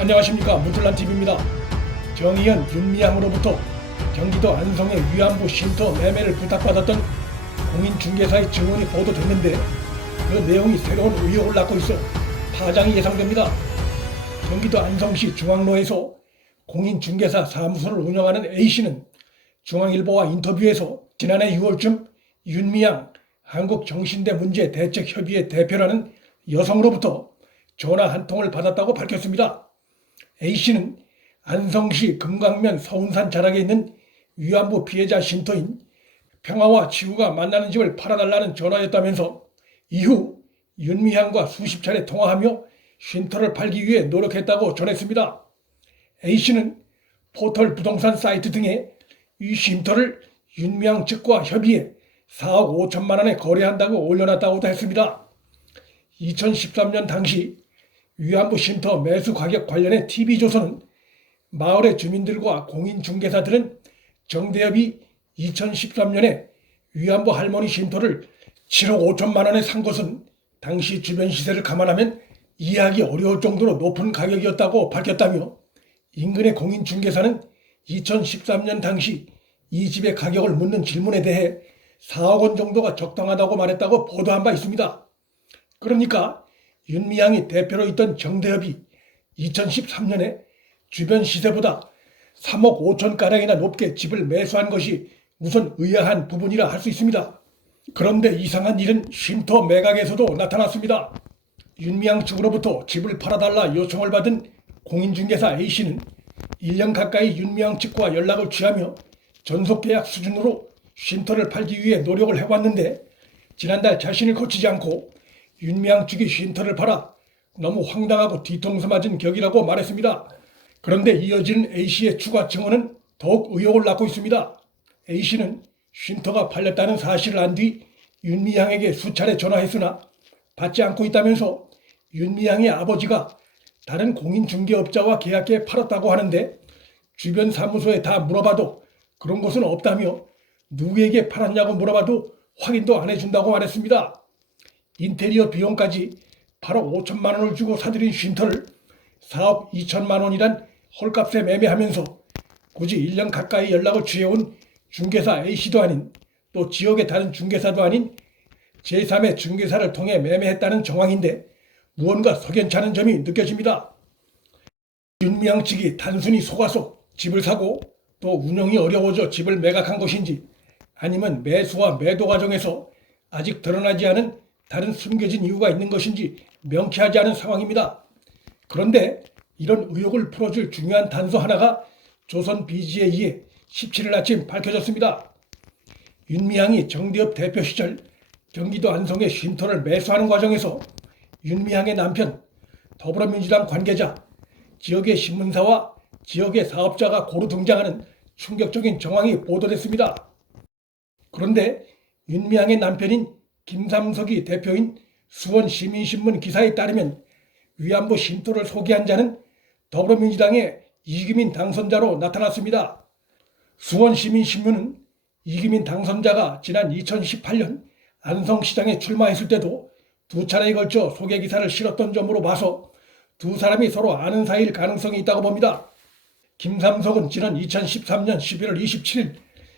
안녕하십니까, 문틀란TV입니다. 정의연, 윤미향으로부터 경기도 안성의 위안부 쉼터 매매를 부탁받았던 공인중개사의 증언이 보도됐는데 그 내용이 새로운 의혹을 낳고 있어 파장이 예상됩니다. 경기도 안성시 중앙로에서 공인중개사 사무소를 운영하는 A씨는 중앙일보와 인터뷰에서 지난해 6월쯤 윤미향 한국정신대문제대책협의회 대표라는 여성으로부터 전화 한 통을 받았다고 밝혔습니다. A씨는 안성시 금강면 서운산 자락에 있는 위안부 피해자 쉼터인 평화와 지구가 만나는 집을 팔아달라는 전화였다면서 이후 윤미향과 수십 차례 통화하며 쉼터를 팔기 위해 노력했다고 전했습니다. A씨는 포털 부동산 사이트 등에 이 쉼터를 윤미향 측과 협의해 4억 5천만 원에 거래한다고 올려놨다고도 했습니다. 2013년 당시 위안부 쉼터 매수 가격 관련해 TV조선은 마을의 주민들과 공인중개사들은 정대협이 2013년에 위안부 할머니 쉼터를 7억 5천만 원에 산 것은 당시 주변 시세를 감안하면 이해하기 어려울 정도로 높은 가격이었다고 밝혔다며 인근의 공인중개사는 2013년 당시 이 집의 가격을 묻는 질문에 대해 4억 원 정도가 적당하다고 말했다고 보도한 바 있습니다. 그러니까 윤미향이 대표로 있던 정대협이 2013년에 주변 시세보다 3억 5천가량이나 높게 집을 매수한 것이 우선 의아한 부분이라 할 수 있습니다. 그런데 이상한 일은 쉼터 매각에서도 나타났습니다. 윤미향 측으로부터 집을 팔아달라 요청을 받은 공인중개사 A씨는 1년 가까이 윤미향 측과 연락을 취하며 전속계약 수준으로 쉼터를 팔기 위해 노력을 해왔는데 지난달 자신을 거치지 않고 윤미향 측이 쉼터를 팔아 너무 황당하고 뒤통수 맞은 격이라고 말했습니다. 그런데 이어지는 A씨의 추가 증언은 더욱 의혹을 낳고 있습니다. A씨는 쉼터가 팔렸다는 사실을 안 뒤 윤미향에게 수차례 전화했으나 받지 않고 있다면서 윤미향의 아버지가 다른 공인중개업자와 계약해 팔았다고 하는데 주변 사무소에 다 물어봐도 그런 것은 없다며 누구에게 팔았냐고 물어봐도 확인도 안 해준다고 말했습니다. 인테리어 비용까지 8억 5천만 원을 주고 사들인 쉼터를 4억 2천만 원이란 헐값에 매매하면서 굳이 1년 가까이 연락을 취해온 중개사 A씨도 아닌 또 지역의 다른 중개사도 아닌 제3의 중개사를 통해 매매했다는 정황인데 무언가 석연찮은 점이 느껴집니다. 윤미향 측이 단순히 속아서 집을 사고 또 운영이 어려워져 집을 매각한 것인지 아니면 매수와 매도 과정에서 아직 드러나지 않은 다른 숨겨진 이유가 있는 것인지 명쾌하지 않은 상황입니다. 그런데 이런 의혹을 풀어줄 중요한 단서 하나가 조선 BG에 의해 17일 아침 밝혀졌습니다. 윤미향이 정대협 대표 시절 경기도 안성의 쉼터를 매수하는 과정에서 윤미향의 남편, 더불어민주당 관계자, 지역의 신문사와 지역의 사업자가 고루 등장하는 충격적인 정황이 보도됐습니다. 그런데 윤미향의 남편인 김삼석이 대표인 수원시민신문 기사에 따르면 위안부 쉼터를 소개한 자는 더불어민주당의 이규민 당선자로 나타났습니다. 수원시민신문은 이규민 당선자가 지난 2018년 안성시장에 출마했을 때도 두 차례에 걸쳐 소개 기사를 실었던 점으로 봐서 두 사람이 서로 아는 사이일 가능성이 있다고 봅니다. 김삼석은 지난 2013년 11월 27일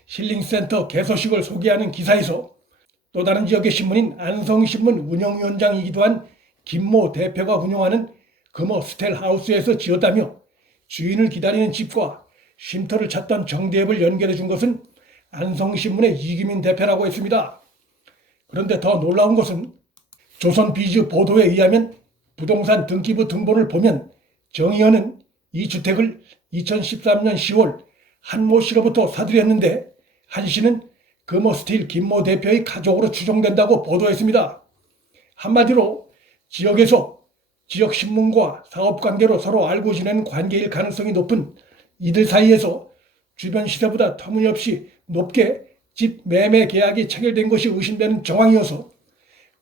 힐링센터 개소식을 소개하는 기사에서 또 다른 지역의 신문인 안성신문 운영위원장이기도 한 김모 대표가 운영하는 금호 스텔하우스에서 지었다며 주인을 기다리는 집과 쉼터를 찾던 정대협을 연결해 준 것은 안성신문의 이규민 대표라고 했습니다. 그런데 더 놀라운 것은 조선비즈 보도에 의하면 부동산 등기부 등본을 보면 정의연은 이 주택을 2013년 10월 한모 씨로부터 사들였는데 한 씨는 금호스틸 김모 대표의 가족으로 추정된다고 보도했습니다. 한마디로 지역에서 지역신문과 사업관계로 서로 알고 지내는 관계일 가능성이 높은 이들 사이에서 주변 시세보다 터무니없이 높게 집 매매 계약이 체결된 것이 의심되는 정황이어서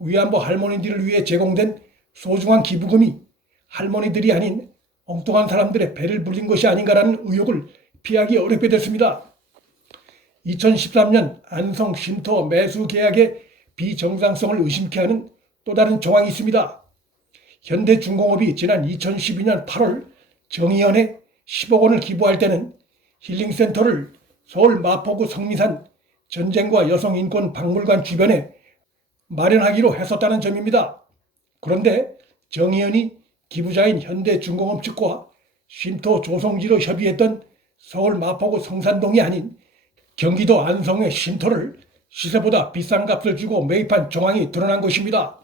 위안부 할머니들을 위해 제공된 소중한 기부금이 할머니들이 아닌 엉뚱한 사람들의 배를 불린 것이 아닌가라는 의혹을 피하기 어렵게 됐습니다. 2013년 안성 쉼터 매수 계약의 비정상성을 의심케 하는 또 다른 정황이 있습니다. 현대중공업이 지난 2012년 8월 정의연에 10억 원을 기부할 때는 힐링센터를 서울 마포구 성미산 전쟁과 여성인권 박물관 주변에 마련하기로 했었다는 점입니다. 그런데 정의연이 기부자인 현대중공업 측과 쉼터 조성지로 협의했던 서울 마포구 성산동이 아닌 경기도 안성의 쉼터를 시세보다 비싼 값을 주고 매입한 정황이 드러난 것입니다.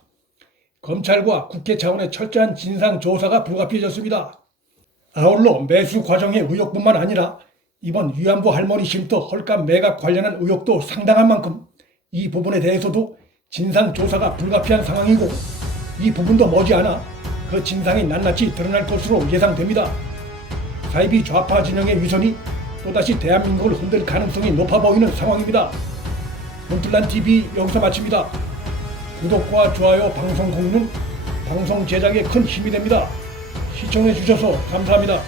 검찰과 국회 차원의 철저한 진상조사가 불가피해졌습니다. 아울러 매수 과정의 의혹뿐만 아니라 이번 위안부 할머니 쉼터 헐값 매각 관련한 의혹도 상당한 만큼 이 부분에 대해서도 진상조사가 불가피한 상황이고, 이 부분도 머지않아 그 진상이 낱낱이 드러날 것으로 예상됩니다. 사이비 좌파 진영의 위선이 또다시 대한민국을 흔들 가능성이 높아 보이는 상황입니다. 문틀란TV 여기서 마칩니다. 구독과 좋아요, 방송 공유는 방송 제작에 큰 힘이 됩니다. 시청해 주셔서 감사합니다.